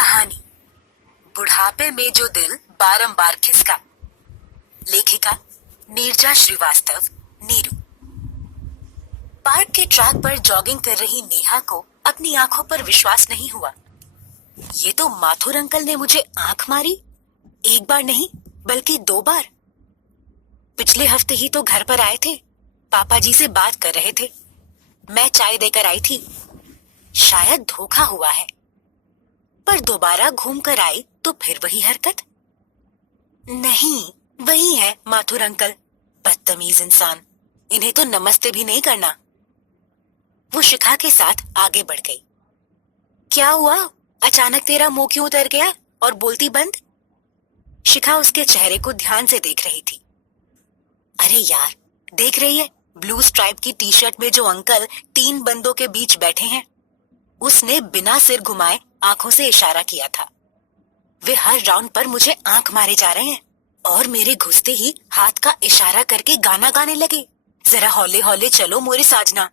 कहानी बुढ़ापे में जो दिल बारंबार खिसका। लेखिका नीरजा श्रीवास्तव, नीरू। पार्क के ट्रैक पर जॉगिंग कर रही नेहा को अपनी आंखों पर विश्वास नहीं हुआ। ये तो माथुर अंकल ने मुझे आंख मारी, एक बार नहीं बल्कि 2 बार। पिछले हफ्ते ही तो घर पर आए थे, पापा जी से बात कर रहे थे, मैं चाय देकर आई थी। शायद धोखा हुआ है, पर दोबारा घूम कर आई तो फिर वही हरकत। नहीं, वही है माथुर अंकल, बदतमीज इंसान, इन्हें तो नमस्ते भी नहीं करना। वो शिखा के साथ आगे बढ़ गई। क्या हुआ, अचानक तेरा मुंह क्यों उतर गया और बोलती बंद? शिखा उसके चेहरे को ध्यान से देख रही थी। अरे यार, देख रही है ब्लू स्ट्राइप की टी शर्ट में जो अंकल 3 बंदों के बीच बैठे हैं? उसने बिना सिर घुमाए आंखों से इशारा किया था। वे हर राउंड पर मुझे आंख मारे जा रहे हैं और मेरे घुसते ही हाथ का इशारा करके गाना गाने लगे, जरा हौले हौले चलो मोरे साजना।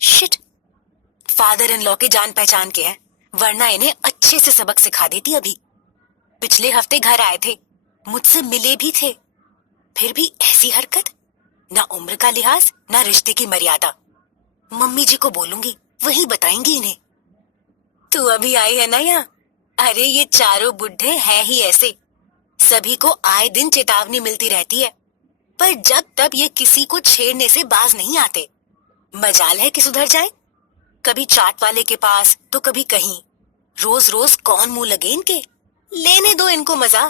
शिट, फादर इन लॉ के जान पहचान के हैं, वरना इन्हें अच्छे से सबक सिखा देती अभी। पिछले हफ्ते घर आए थे, मुझसे मिले भी थे, फिर भी ऐसी हरकत, ना उम्र का लिहाज ना रिश्ते की मर्यादा। मम्मी जी को बोलूंगी, वही बताएंगी इन्हें। तू अभी आई है ना यहाँ? अरे ये चारों बुढ़े हैं ही ऐसे, सभी को आए दिन चेतावनी मिलती रहती है, पर जब तब ये किसी को छेड़ने से बाज नहीं आते। मजाल है कि सुधर जाए, कभी चाट वाले के पास तो कभी कहीं। रोज रोज कौन मुंह लगे इनके, लेने दो इनको मजा।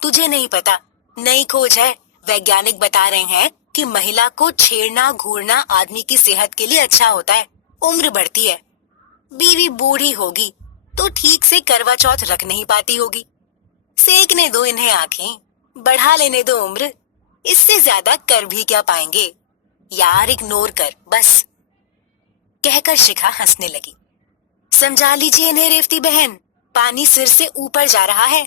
तुझे नहीं पता, नई खोज है, वैज्ञानिक बता रहे हैं कि महिला को छेड़ना घूरना आदमी की सेहत के लिए अच्छा होता है। उम्र बढ़ती है, बीवी बूढ़ी होगी तो ठीक से करवा चौथ रख नहीं पाती होगी। सेकने दो इन्हें आंखें, बढ़ा लेने दो उम्र, इससे ज्यादा कर भी क्या पाएंगे। यार इग्नोर कर बस। कहकर शिखा हंसने लगी। समझा लीजिए इन्हें रेवती बहन, पानी सिर से ऊपर जा रहा है।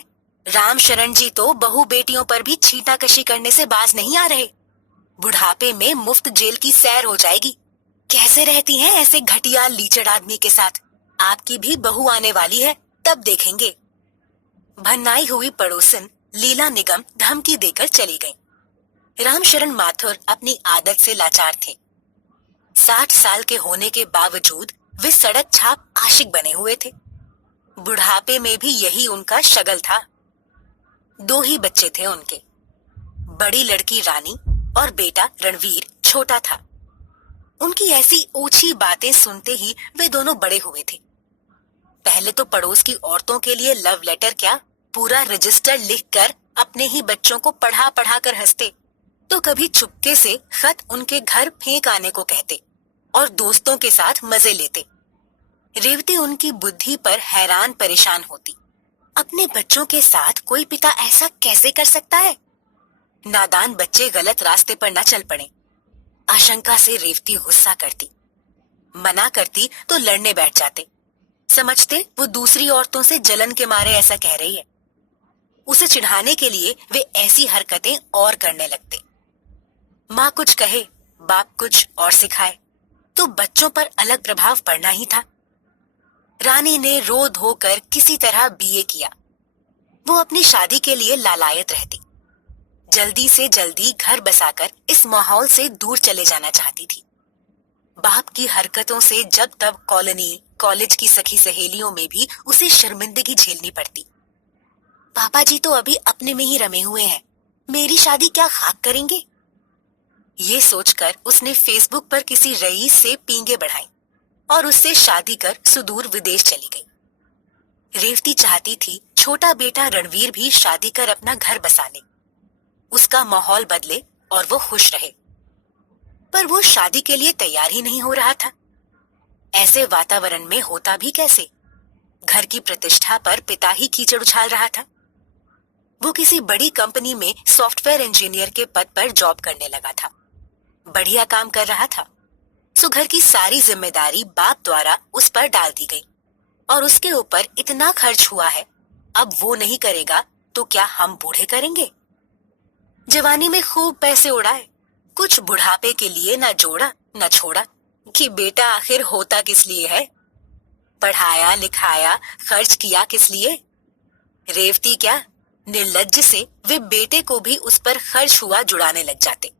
राम शरण जी तो बहू बेटियों पर भी छींटाकशी करने से बाज नहीं आ रहे। बुढ़ापे में मुफ्त जेल की सैर हो जाएगी। कैसे रहती हैं ऐसे घटिया लीचड़ आदमी के साथ? आपकी भी बहू आने वाली है, तब देखेंगे। भन्नाई हुई पड़ोसन लीला निगम धमकी देकर चली गई। रामशरण माथुर अपनी आदत से लाचार थे। 60 साल के होने के बावजूद वे सड़क छाप आशिक बने हुए थे। बुढ़ापे में भी यही उनका शगल था। 2 ही बच्चे थे उनके, बड़ी लड़की रानी और बेटा रणवीर छोटा था। उनकी ऐसी ओछी बातें सुनते ही वे दोनों बड़े हुए थे। पहले तो पड़ोस की औरतों के लिए लव लेटर क्या, पूरा रजिस्टर लिखकर अपने ही बच्चों को पढ़ा पढ़ा कर हंसते, तो कभी चुपके से खत उनके घर फेंक आने को कहते और दोस्तों के साथ मजे लेते। रेवती उनकी बुद्धि पर हैरान परेशान होती। अपने बच्चों के साथ कोई पिता ऐसा कैसे कर सकता है? नादान बच्चे गलत रास्ते पर न चल पड़े, आशंका से रेवती गुस्सा करती। मना करती तो लड़ने बैठ जाते, समझते वो दूसरी औरतों से जलन के मारे ऐसा कह रही है। उसे चिढ़ाने के लिए वे ऐसी हरकतें और करने लगते। माँ कुछ कहे, बाप कुछ और सिखाए, तो बच्चों पर अलग प्रभाव पड़ना ही था। रानी ने रो धोकर किसी तरह बीए किया। वो अपनी शादी के लिए लालायत रहती, जल्दी से जल्दी घर बसाकर इस माहौल से दूर चले जाना चाहती थी। बाप की हरकतों से जब तब कॉलोनी कॉलेज की सखी सहेलियों में भी उसे शर्मिंदगी झेलनी पड़ती। पापा जी तो अभी अपने में ही रमे हुए हैं, मेरी शादी क्या खाक करेंगे? ये सोचकर उसने फेसबुक पर किसी रईस से पींगे बढ़ाई और उससे शादी कर सुदूर विदेश चली गई। रेवती चाहती थी छोटा बेटा रणवीर भी शादी कर अपना घर बसा ले, उसका माहौल बदले और वो खुश रहे, पर वो शादी के लिए तैयार ही नहीं हो रहा था। ऐसे वातावरण में होता भी कैसे? घर की प्रतिष्ठा पर पिता ही कीचड़ उछाल रहा था। वो किसी बड़ी कंपनी में सॉफ्टवेयर इंजीनियर के पद पर जॉब करने लगा था, बढ़िया काम कर रहा था। सो घर की सारी जिम्मेदारी बाप द्वारा उस पर डाल दी गई और उसके ऊपर इतना खर्च हुआ है, अब वो नहीं करेगा तो क्या हम बूढ़े करेंगे? जवानी में खूब पैसे उड़ाए, कुछ बुढ़ापे के लिए ना जोड़ा ना छोड़ा कि बेटा आखिर होता किस लिए है। पढ़ाया लिखाया खर्च किया किस लिए? रेवती क्या, निर्लज्ज से वे बेटे को भी उस पर खर्च हुआ जुड़ाने लग जाते।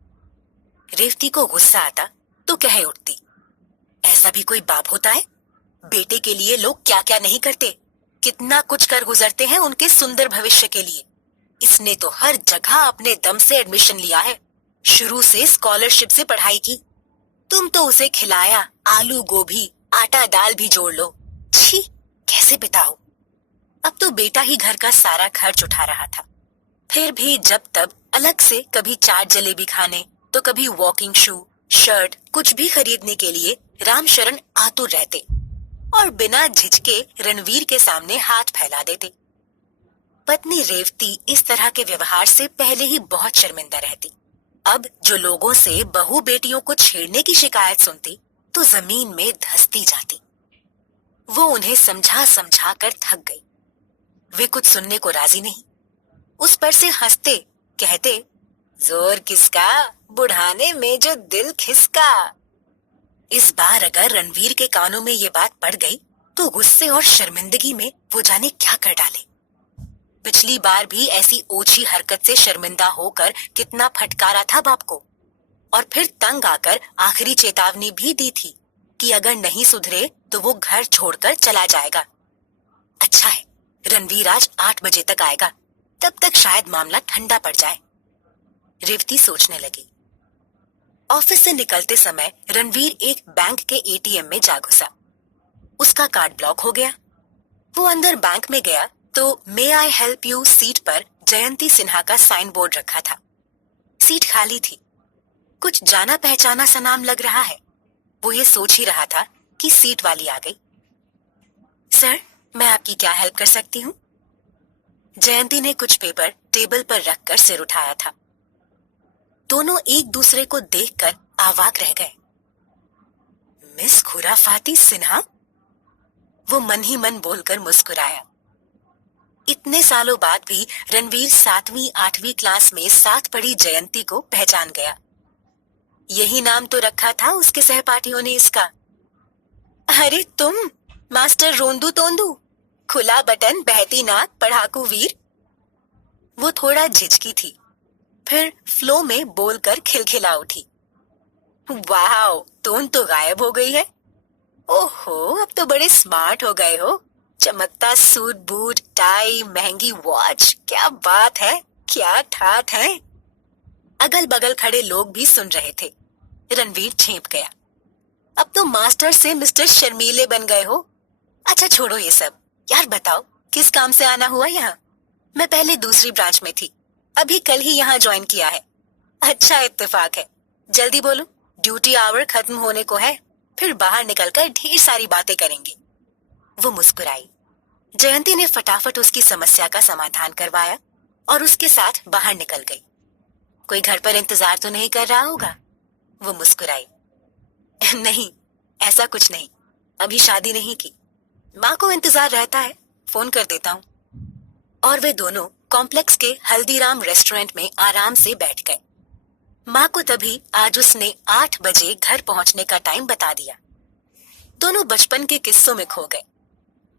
रेवती को गुस्सा आता तो कह उठती, ऐसा भी कोई बाप होता है? बेटे के लिए लोग क्या क्या नहीं करते, कितना कुछ कर गुजरते हैं उनके सुंदर भविष्य के लिए। इसने तो हर जगह अपने दम से एडमिशन लिया है, शुरू से स्कॉलरशिप से पढ़ाई की। तुम तो उसे खिलाया, आलू गोभी आटा दाल भी जोड़ लो। छी, कैसे बिताओ? अब तो बेटा ही घर का सारा खर्च उठा रहा था। फिर भी जब तब अलग से कभी चाट जलेबी खाने तो कभी वॉकिंग शू शर्ट कुछ भी खरीदने के लिए रामशरण आतुर रहते और बिना झिझके रणवीर के सामने हाथ फैला देते। पत्नी रेवती इस तरह के व्यवहार से पहले ही बहुत शर्मिंदा रहती। अब जो लोगों से बहू बेटियों को छेड़ने की शिकायत सुनती तो जमीन में धंसती जाती। वो उन्हें समझा समझा कर थक गई। वे कुछ सुनने को राजी नहीं। उस पर से हंसते, कहते, जोर किसका, बुढ़ाने में जो दिल खिसका। इस बार अगर रणवीर के कानों में ये बात पड़ गई तो गुस्से और शर्मिंदगी में वो जाने क्या कर डाले। पिछली बार भी ऐसी ओछी हरकत से शर्मिंदा होकर कितना फटकारा था बाप को, और फिर तंग आकर आखिरी चेतावनी भी दी थी कि अगर नहीं सुधरे तो वो घर छोड़कर चला जाएगा। अच्छा है, रणवीर आज 8 बजे तक आएगा, तब तक शायद मामला ठंडा पड़ जाए। रेवती सोचने लगी। ऑफिस से निकलते समय रणवीर एक बैंक के एटीएम में जा घुसा। उसका कार्ड ब्लॉक हो गया। वो अंदर बैंक में गया तो मे आई हेल्प यू सीट पर जयंती सिन्हा का साइन बोर्ड रखा था। सीट खाली थी। कुछ जाना पहचाना सा नाम लग रहा है। वो ये सोच ही रहा था कि सीट वाली आ गई। सर, मैं आपकी क्या हेल्प कर सकती हूँ? जयंती ने कुछ पेपर टेबल पर रखकर सिर उठाया था। दोनों एक दूसरे को देखकर अवाक रह गए। मिस खुराफाती सिन्हा? वो मन ही मन बोलकर मुस्कुराया। इतने सालों बाद भी रणवीर 7वीं 8वीं क्लास में साथ पढ़ी जयंती को पहचान गया। यही नाम तो रखा था उसके सहपाठियों ने इसका। अरे तुम, मास्टर रोंदू तोंदू, खुला बटन बहती नाक पढ़ाकू वीर। वो थोड़ा झिझकी थी, फिर फ्लो में बोलकर खिलखिला उठी। वाह, टोन तो गायब हो गई है। ओहो, अब तो बड़े स्मार्ट हो गए हो। चमकता सूट बूट टाई महंगी वॉच, क्या बात है, क्या ठाठ है। अगल बगल खड़े लोग भी सुन रहे थे। रणवीर छेंप गया। अब तो मास्टर से मिस्टर शर्मीले बन गए हो। अच्छा छोड़ो ये सब, यार बताओ किस काम से आना हुआ यहाँ? मैं पहले दूसरी ब्रांच में थी, अभी कल ही यहाँ ज्वाइन किया है। अच्छा इत्तेफाक है, जल्दी बोलो, ड्यूटी आवर खत्म होने को है, फिर बाहर निकलकर ढेर सारी बातें करेंगे। वो मुस्कुराई। जयंती ने फटाफट उसकी समस्या का समाधान करवाया और उसके साथ बाहर निकल गई। कोई घर पर इंतजार तो नहीं कर रहा होगा? वो मुस्कुराई। नहीं, ऐसा कुछ नहीं, अभी शादी नहीं की। माँ को इंतजार रहता है, फोन कर देता हूँ। और वे दोनों कॉम्प्लेक्स के हल्दीराम रेस्टोरेंट में आराम से बैठ गए। माँ को तभी आज उसने 8 बजे घर पहुंचने का टाइम बता दिया। दोनों बचपन के किस्सों में खो गए।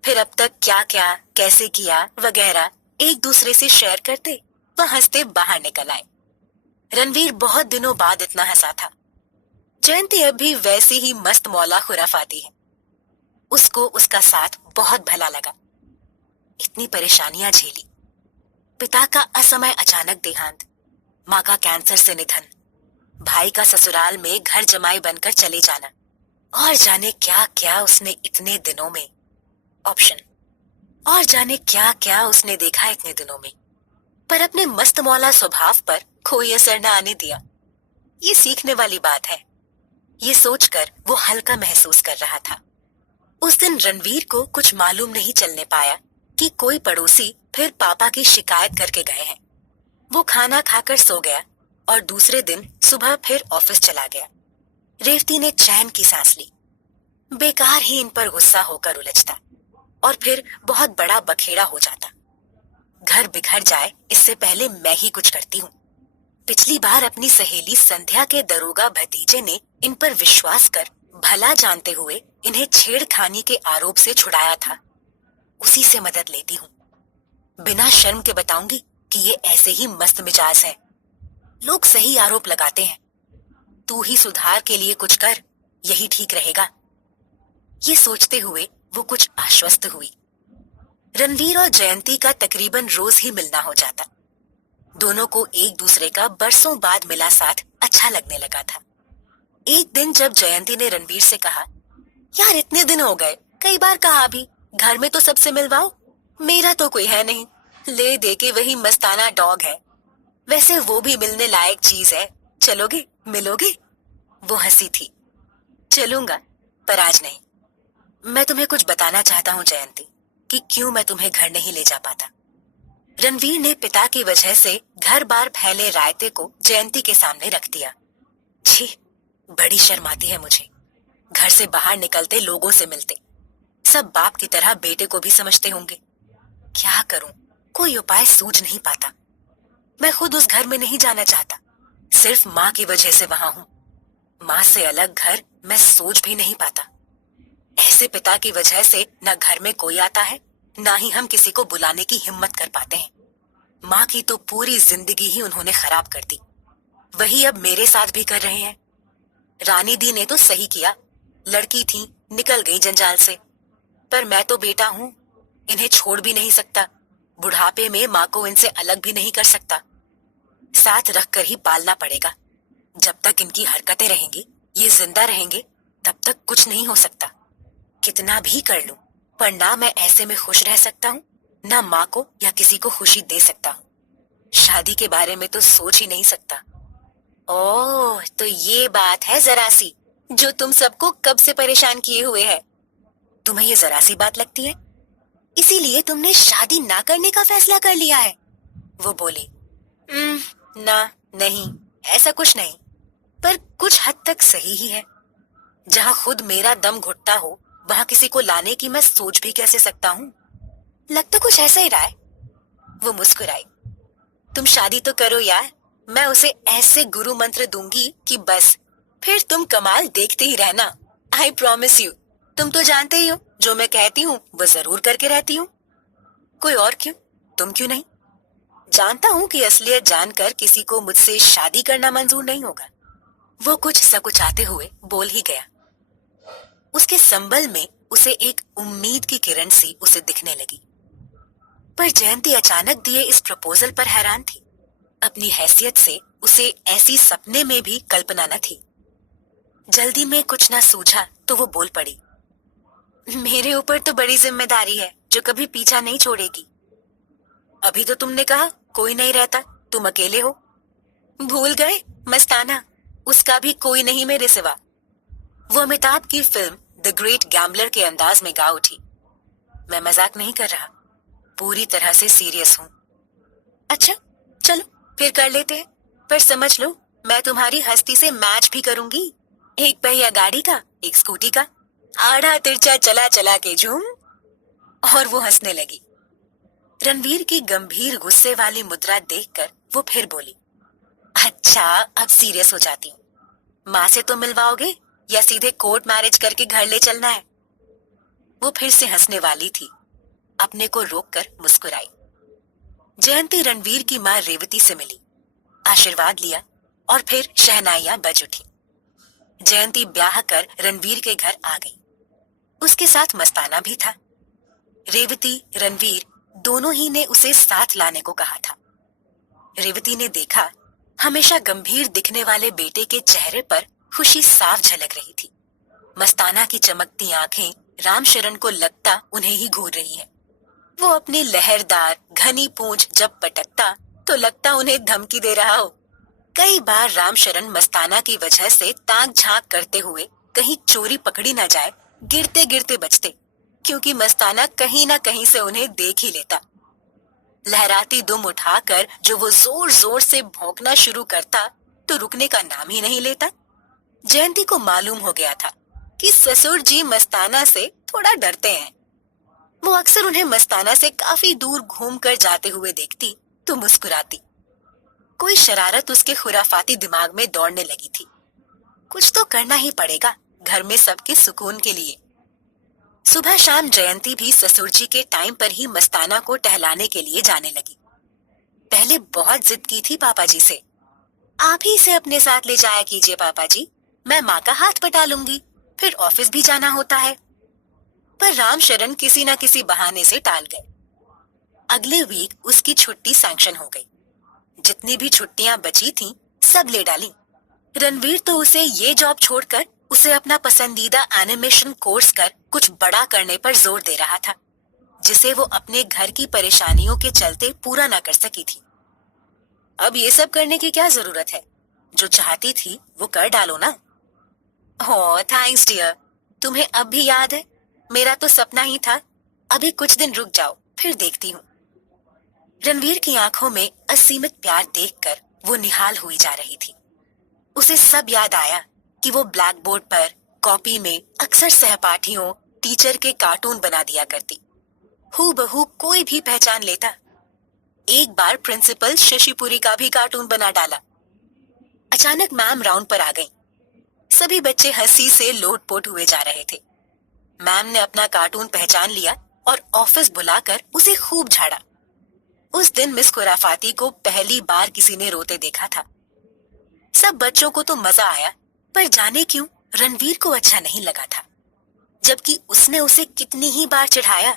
फिर अब तक क्या क्या कैसे किया वगैरह एक दूसरे से शेयर करते व हंसते बाहर निकल आए। रणवीर बहुत दिनों बाद इतना हंसा था। जयंती अब भी वैसी ही मस्त मौला खुराफाती है। उसको उसका साथ बहुत भला लगा। इतनी परेशानियां झेली, पिता का असमय अचानक देहांत, माँ का कैंसर से निधन, भाई का ससुराल में घर जमाई बनकर चले जाना, और जाने क्या क्या उसने इतने दिनों में ऑप्शन और जाने क्या क्या उसने देखा इतने दिनों में, पर अपने मस्त मौला स्वभाव पर कोई असर न आने दिया। ये सीखने वाली बात है। ये सोचकर वो हल्का महसूस कर रहा था। उस दिन रणवीर को कुछ मालूम नहीं चलने पाया कि कोई पड़ोसी फिर पापा की शिकायत करके गए हैं। वो खाना खाकर सो गया और दूसरे दिन सुबह फिर ऑफिस चला गया। रेवती ने चैन की सांस ली। बेकार ही इन पर गुस्सा होकर उलझता और फिर बहुत बड़ा बखेड़ा हो जाता। घर बिखर जाए इससे पहले मैं ही कुछ करती हूँ। पिछली बार अपनी सहेली संध्या के दरोगा भतीजे ने इन पर विश्वास कर भला जानते हुए इन्हें छेड़खानी के आरोप से छुड़ाया था, उसी से मदद लेती हूँ। बिना शर्म के बताऊंगी कि ये ऐसे ही मस्त मिजाज है। लोग सही आरोप लगाते हैं, तू ही सुधार के लिए कुछ कर, यही ठीक रहेगा। ये सोचते हुए वो कुछ आश्वस्त हुई। रणवीर और जयंती का तकरीबन रोज ही मिलना हो जाता। दोनों को एक दूसरे का बरसों बाद मिला साथ अच्छा लगने लगा था। एक दिन जब जयंती ने रणवीर से कहा, यार इतने दिन हो गए, कई बार कहा भी, घर में तो सबसे मिलवाओ, मेरा तो कोई है नहीं, ले दे के वही मस्ताना डॉग है, वैसे वो भी मिलने लायक चीज है, चलोगे, मिलोगे? वो हंसी थी। चलूंगा, पर आज नहीं। मैं तुम्हें कुछ बताना चाहता हूँ जयंती, कि क्यों मैं तुम्हें घर नहीं ले जा पाता। रणवीर ने पिता की वजह से घर बार फैले रायते को जयंती के सामने रख दिया। छी, बड़ी शर्म आती है मुझे। घर से बाहर निकलते लोगों से मिलते, सब बाप की तरह बेटे को भी समझते होंगे। क्या करूं, कोई उपाय सूझ नहीं पाता। मैं खुद उस घर में नहीं जाना चाहता, सिर्फ माँ की वजह से वहां हूँ। माँ से अलग घर मैं सोच भी नहीं पाता। ऐसे पिता की वजह से न घर में कोई आता है, ना ही हम किसी को बुलाने की हिम्मत कर पाते हैं। माँ की तो पूरी जिंदगी ही उन्होंने खराब कर दी, वही अब मेरे साथ भी कर रहे हैं। रानी दी ने तो सही किया, लड़की थी, निकल गई जंजाल से, पर मैं तो बेटा हूँ, इन्हें छोड़ भी नहीं सकता। बुढ़ापे में माँ को इनसे अलग भी नहीं कर सकता, साथ रखकर ही पालना पड़ेगा। जब तक इनकी हरकतें रहेंगी, ये जिंदा रहेंगे, तब तक कुछ नहीं हो सकता। कितना भी कर लूं, पर ना मैं ऐसे में खुश रह सकता हूँ, ना माँ को या किसी को खुशी दे सकता हूँ। शादी के बारे में तो सोच ही नहीं सकता। ओह, तो ये बात है जरा सी, जो तुम सबको कब से परेशान किए हुए है। तुम्हें ये जरा सी बात लगती है, इसीलिए तुमने शादी ना करने का फैसला कर लिया है? वो बोली, ना, नहीं, ऐसा कुछ नहीं, पर कुछ हद तक सही ही है। जहाँ खुद मेरा दम घुटता हो, वहाँ किसी को लाने की मैं सोच भी कैसे सकता हूँ? लगता कुछ ऐसा ही रहा है। वो मुस्कुराई। तुम शादी तो करो यार, मैं उसे ऐसे गुरु मंत्र दूंगी कि बस फिर तुम कमाल देखते ही रहना। I promise you. तुम तो जानते ही हो, जो मैं कहती हूँ वो जरूर करके रहती हूँ। कोई और क्यों, तुम क्यों नहीं? जानता हूँ कि असलियत जानकर किसी को मुझसे शादी करना मंजूर नहीं होगा। वो कुछ सकुचाते हुए बोल ही गया। उसके संबल में उसे एक उम्मीद की किरण सी उसे दिखने लगी। पर जयंती अचानक दिए इस प्रपोजल पर हैरान थी। अपनी हैसियत से उसे ऐसी सपने में भी कल्पना न थी। जल्दी में कुछ न सूझा तो वो बोल पड़ी, मेरे ऊपर तो बड़ी जिम्मेदारी है जो कभी पीछा नहीं छोड़ेगी। अभी तो तुमने कहा कोई नहीं रहता, तुम अकेले हो। भूल गए मस्ताना, उसका भी कोई नहीं मेरे सिवा। वो अमिताभ की फिल्म द ग्रेट गैम्बलर के अंदाज में गा उठी। मैं मजाक नहीं कर रहा, पूरी तरह से सीरियस हूँ। अच्छा चलो फिर कर लेते हैं, पर समझ लो मैं तुम्हारी हस्ती से मैच भी करूंगी। एक पहिया गाड़ी का, एक स्कूटी का, आधा तिरछा चला चला के झूम। और वो हंसने लगी। रणवीर की गंभीर गुस्से वाली मुद्रा देखकर वो फिर बोली, अच्छा अब सीरियस हो जाती हूँ। माँ से तो मिलवाओगे या सीधे कोर्ट मैरिज करके घर ले चलना है? वो फिर से हंसने वाली थी, अपने को रोककर मुस्कुराई। जयंती रणवीर की माँ रेवती से मिली, आशीर्वाद लिया और फिर शहनाइयां बज उठी। जयंती ब्याह कर रणवीर के घर आ गई। उसके साथ मस्ताना भी था। रेवती, रणवीर दोनों ही ने उसे साथ लाने को कहा था। रेवती ने देखा, हमेशा गंभीर दिखने वाले बेटे के चेहरे पर खुशी साफ झलक रही थी। मस्ताना की चमकती आंखें रामशरण को लगता उन्हें ही घूर रही हैं। वो अपनी लहरदार घनी पूंछ जब पटकता तो लगता उन्हें धमकी दे रहा हो। कई बार रामशरण मस्ताना की वजह से ताक झांक करते हुए कहीं चोरी पकड़ी न जाए, गिरते गिरते बचते, क्योंकि मस्ताना कहीं न कहीं से उन्हें देख ही लेता। लहराती दुम उठाकर जो वो जोर जोर से भौंकना शुरू करता तो रुकने का नाम ही नहीं लेता। जयंती को मालूम हो गया था कि ससुर जी मस्ताना से थोड़ा डरते हैं। वो अक्सर उन्हें मस्ताना से काफी दूर घूमकर जाते हुए देखती तो मुस्कुराती। कोई शरारत उसके खुराफाती दिमाग में दौड़ने लगी थी। कुछ तो करना ही पड़ेगा, घर में सबके सुकून के लिए। सुबह शाम जयंती भी ससुर जी के टाइम पर ही मस्ताना को टहलाने के लिए जाने लगी। पहले बहुत जिद की थी पापा जी से, आप ही इसे अपने साथ ले जाया कीजिए पापा जी, मैं माँ का हाथ बटा लूंगी, फिर ऑफिस भी जाना होता है। पर रामशरण किसी न किसी बहाने से टाल गए। अगले वीक उसकी छुट्टी सैंक्शन हो गई। जितनी भी छुट्टियां बची थीं, सब ले डाली। रणवीर तो उसे ये जॉब छोड़कर उसे अपना पसंदीदा एनिमेशन कोर्स कर कुछ बड़ा करने पर जोर दे रहा था, जिसे वो अपने घर की परेशानियों के चलते पूरा ना कर सकी थी। अब ये सब करने की क्या जरूरत है, जो चाहती थी वो कर डालो ना। ओह थैंक्स डियर, तुम्हें अब भी याद है? मेरा तो सपना ही था। अभी कुछ दिन रुक जाओ, फिर देखती हूँ। रणवीर की आंखों में असीमित प्यार देखकर वो निहाल हुई जा रही थी। उसे सब याद आया कि वो ब्लैक बोर्ड पर कॉपी में अक्सर सहपाठियों टीचर के कार्टून बना दिया करती। हूबहू कोई भी पहचान लेता। एक बार प्रिंसिपल शशिपुरी का भी कार्टून बना डाला। अचानक मैम राउंड पर आ गई। सभी बच्चे हंसी से लोटपोट हुए जा रहे थे। मैम ने अपना कार्टून पहचान लिया और ऑफिस बुलाकर उसे खूब झाड़ा। उस दिन मिस खुराफाती को पहली बार किसी ने रोते देखा था। सब बच्चों को तो मजा आया, पर जाने क्यों रणवीर को अच्छा नहीं लगा था, जबकि उसने उसे कितनी ही बार चिढ़ाया,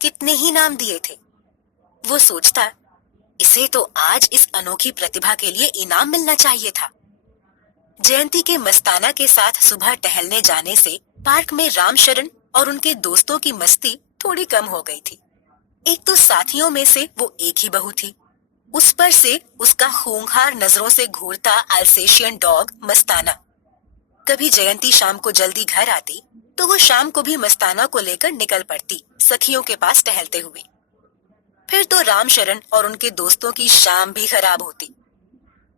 कितने ही नाम दिए थे। वो सोचता, इसे तो आज इस अनोखी प्रतिभा के लिए इनाम मिलना चाहिए था। जयंती के मस्ताना के साथ सुबह टहलने जाने से पार्क में रामशरण और उनके दोस्तों की मस्ती थोड़ी कम हो गई थी। एक तो साथियों में से वो एक ही बहू थी, उस पर से उसका खूंखार नजरों से घूरता अल्सेशियन डॉग मस्ताना। कभी जयंती शाम को जल्दी घर आती तो वो शाम को भी मस्ताना को लेकर निकल पड़ती सखियों के पास टहलते हुए। फिर तो रामशरण और उनके दोस्तों की शाम भी खराब होती।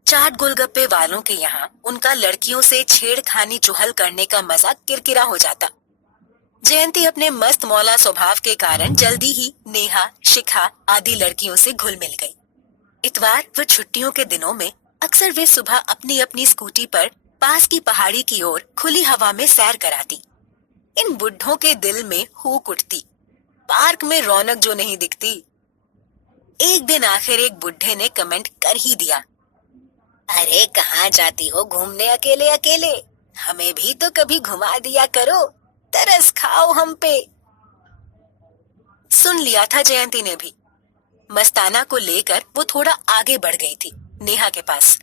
चाट गोलगप्पे वालों के यहाँ उनका लड़कियों से छेड़खानी चुहल करने का मजा किरकिरा हो जाता। जयंती अपने मस्त मौला स्वभाव के कारण जल्दी ही नेहा, शिखा आदि लड़कियों से घुल मिल गई। इतवार व छुट्टियों के दिनों में अक्सर वे सुबह अपनी अपनी स्कूटी पर पास की पहाड़ी की ओर खुली हवा में सैर कराती। इन बुढ़ों के दिल में हुक उठती, पार्क में रौनक जो नहीं दिखती। एक दिन आखिर एक बुढ़े ने कमेंट कर ही दिया, अरे कहाँ जाती हो घूमने अकेले अकेले, हमें भी तो कभी घुमा दिया करो, तरस खाओ हम पे। सुन लिया था जयंती ने भी। मस्ताना को लेकर वो थोड़ा आगे बढ़ गई थी नेहा के पास।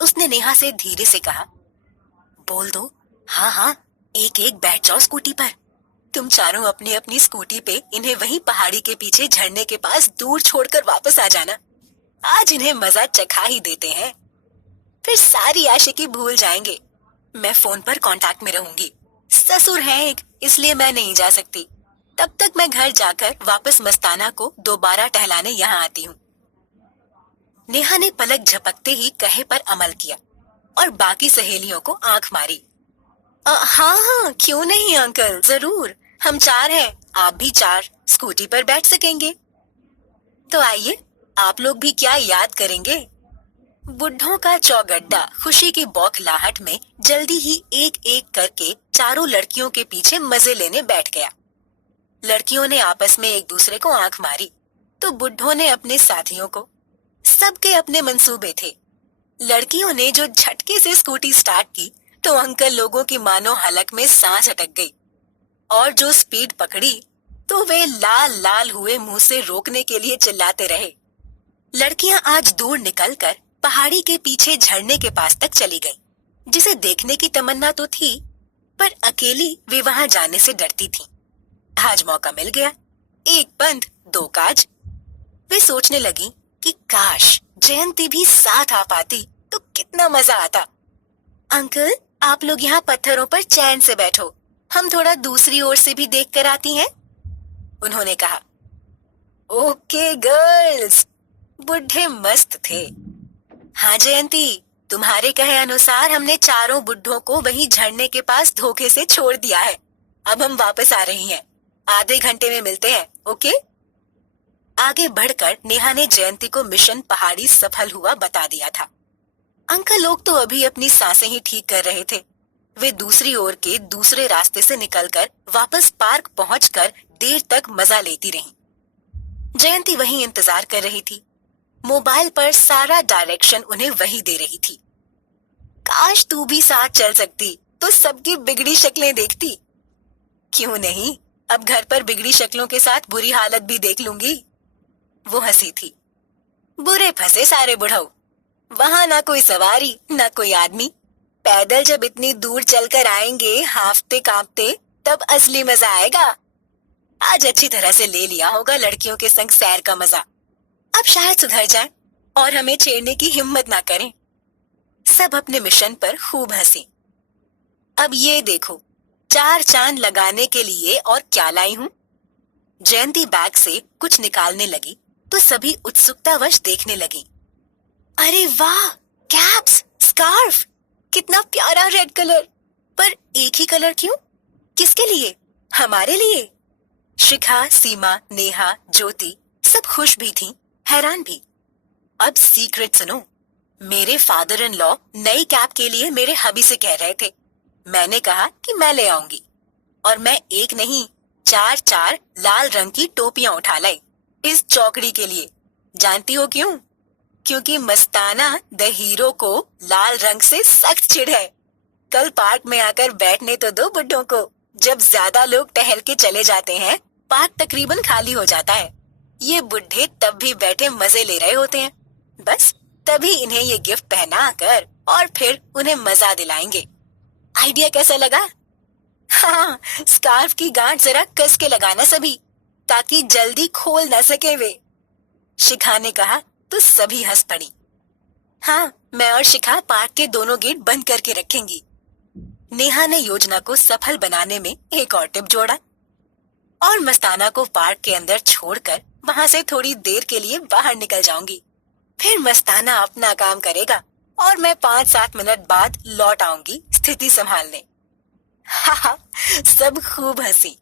उसने नेहा से धीरे से कहा, बोल दो, हाँ हाँ एक एक बैठ जाओ स्कूटी पर। तुम चारों अपनी अपनी स्कूटी पे इन्हें वहीं पहाड़ी के पीछे झरने के पास दूर छोड़कर वापस आ जाना। आज इन्हें मजा चखा ही देते हैं, फिर सारी आशिकी भूल जाएंगे। मैं फोन पर कांटेक्ट में रहूंगी। ससुर हैं एक, इसलिए मैं नहीं जा सकती। तब तक मैं घर जाकर वापस मस्ताना को दोबारा टहलाने यहाँ आती हूँ। नेहा ने पलक झपकते ही कहे पर अमल किया और बाकी सहेलियों को आंख मारी। हाँ हाँ क्यों नहीं अंकल, जरूर, हम 4 हैं, आप भी 4 स्कूटी पर बैठ सकेंगे। तो आइए, आप लोग भी क्या याद करेंगे। बुढ़ों का चौगड्डा खुशी की बौखलाहट में जल्दी ही एक एक करके चारों लड़कियों के पीछे मजे लेने बैठ गया। लड़कियों ने आपस में एक दूसरे को आंख मारी तो बुढ़ों ने अपने साथियों को। सबके अपने मंसूबे थे। लड़कियों ने जो झटके से स्कूटी स्टार्ट की तो अंकल लोगों की मानो हलक में सांस अटक गई, और जो स्पीड पकड़ी तो वे लाल लाल हुए मुंह से रोकने के लिए चिल्लाते रहे। लड़कियां आज दूर निकलकर पहाड़ी के पीछे झरने के पास तक चली गईं, जिसे देखने की तमन्ना तो थी, पर अकेली वे वहां जाने से डरती थीं। आज मौका मिल गया, एक बंद 2 काज। वे सोचने लगी कि काश जयंती भी साथ आ पाती तो कितना मजा आता। अंकल, आप लोग यहाँ पत्थरों पर चैन से बैठो, हम थोड़ा दूसरी ओर से भी देख कर आती हैं, उन्होंने कहा। ओके गर्ल्स, बुढ़े मस्त थे। हाँ जयंती, तुम्हारे कहे अनुसार हमने चारों बुढ़ों को वहीं झरने के पास धोखे से छोड़ दिया है। अब हम वापस आ रही हैं, आधे घंटे में मिलते हैं, ओके? आगे बढ़कर नेहा ने जयंती को मिशन पहाड़ी सफल हुआ बता दिया था। अंकल लोग तो अभी अपनी सांसें ही ठीक कर रहे थे। वे दूसरी ओर के दूसरे रास्ते से निकलकर वापस पार्क पहुंचकर देर तक मजा लेती रहीं। जयंती वहीं इंतजार कर रही थी। मोबाइल पर सारा डायरेक्शन उन्हें वही दे रही थी। काश तू भी साथ चल सकती तो सबकी बिगड़ी शक्लें देखती। क्यों नहीं, अब घर पर बिगड़ी शक्लों के साथ बुरी हालत भी देख लूंगी। वो हंसी थी। बुरे फंसे सारे बुढ़ऊ, वहां ना कोई सवारी ना कोई आदमी। पैदल जब इतनी दूर चलकर आएंगे हांफते कांपते, तब असली मजा आएगा। आज अच्छी तरह से ले लिया होगा लड़कियों के संग सैर का मजा। अब शायद सुधर जाए और हमें छेड़ने की हिम्मत ना करें। सब अपने मिशन पर खूब हंसी। अब ये देखो, 4 चांद लगाने के लिए और क्या लाई हूँ। जयंती बैग से कुछ निकालने लगी तो सभी उत्सुकतावश देखने लगी। अरे वाह, कैप्स, स्कार्फ, कितना प्यारा रेड कलर। पर एक ही कलर क्यों? किसके लिए? हमारे लिए। शिखा, सीमा, नेहा, ज्योति सब खुश भी थीं, हैरान भी। अब सीक्रेट सुनो। मेरे फादर इन लॉ नई कैप के लिए मेरे हबी से कह रहे थे। मैंने कहा कि मैं ले आऊंगी और मैं एक नहीं 4 लाल रंग की टोपियां उठा लाई इस चौकड़ी के लिए। जानती हो क्यों? क्योंकि मस्ताना द हीरो को लाल रंग से सख्त चिढ़ है। कल पार्क में आकर बैठने तो दो बुड्ढों को। जब ज्यादा लोग टहल के चले जाते हैं, पार्क तकरीबन खाली हो जाता है। ये बुढ़े तब भी बैठे मजे ले रहे होते हैं। बस तभी इन्हें ये गिफ्ट पहना कर और फिर उन्हें मजा दिलाएंगे। आइडिया कैसा लगा? हाँ, स्कार्फ की गांठ जरा कस के लगाना सभी, ताकि जल्दी खोल न सके वे। शिखा ने कहा तो सभी हंस पड़ी। हाँ, मैं और शिखा पार्क के दोनों गेट बंद करके रखेंगी। नेहा ने योजना को सफल बनाने में एक और टिप जोड़ा। और मस्ताना को पार्क के अंदर छोड़कर वहां से थोड़ी देर के लिए बाहर निकल जाऊंगी। फिर मस्ताना अपना काम करेगा और मैं 5-7 मिनट बाद लौट आऊंगी स्थिति संभालने। हा, सब खूब हंसी।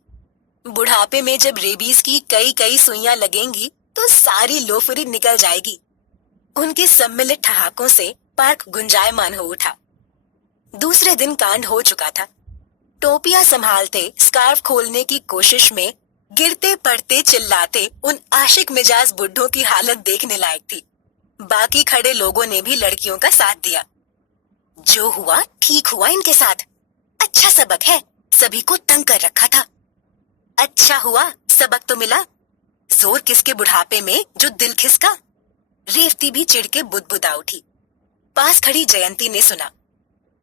बुढ़ापे में जब रेबीज की कई सुइयां लगेंगी तो सारी लोफरी निकल जाएगी। उनके सम्मिलित ठहाकों से पार्क गुंजायमान हो उठा। दूसरे दिन कांड हो चुका था। टोपियां संभालते स्कार्फ खोलने की कोशिश में गिरते पड़ते चिल्लाते उन आशिक मिजाज बुड्ढों की हालत देखने लायक थी। बाकी खड़े लोगों ने भी लड़कियों का साथ दिया। जो हुआ ठीक हुआ इनके साथ। अच्छा सबक है, सभी को तंग कर रखा था। अच्छा हुआ, सबक तो मिला। जोर किसके बुढ़ापे में जो दिल खिसका। रेवती भी चिढ़ के बुदबुदा उठी। पास खड़ी जयंती ने सुना।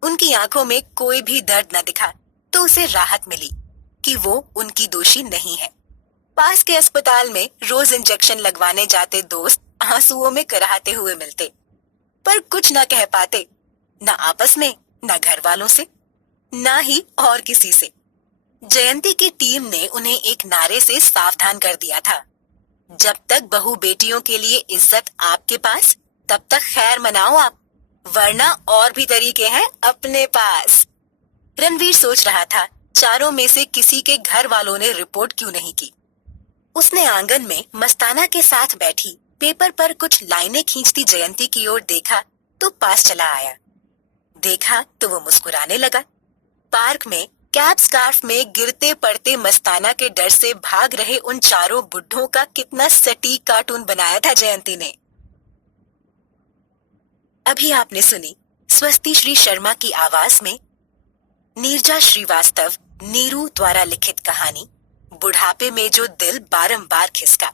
उनकी आंखों में कोई भी दर्द न दिखा तो उसे राहत मिली कि वो उनकी दोषी नहीं है। पास के अस्पताल में रोज इंजेक्शन लगवाने जाते दोस्त आंसुओं में कराहते हुए मिलते, पर कुछ न कह पाते, न आपस में, न घर वालों से, न ही और किसी से। जयंती की टीम ने उन्हें एक नारे से सावधान कर दिया था। जब तक बहू बेटियों के लिए इज्जत आपके पास, तब तक खैर मनाओ आप, वरना और भी तरीके हैं अपने पास। रणवीर सोच रहा था चारों में से किसी के घर वालों ने रिपोर्ट क्यों नहीं की। उसने आंगन में मस्ताना के साथ बैठी पेपर पर कुछ लाइनें खींचती जयंती की ओर देखा तो पास चला आया। देखा तो वो मुस्कुराने लगा। पार्क में कैप स्कार्फ में गिरते पड़ते मस्ताना के डर से भाग रहे उन चारों बुड्ढों का कितना सटीक कार्टून बनाया था जयंती ने। अभी आपने सुनी स्वस्ति श्री शर्मा की आवाज में नीरजा श्रीवास्तव नीरू द्वारा लिखित कहानी बुढ़ापे में जो दिल बारंबार खिसका।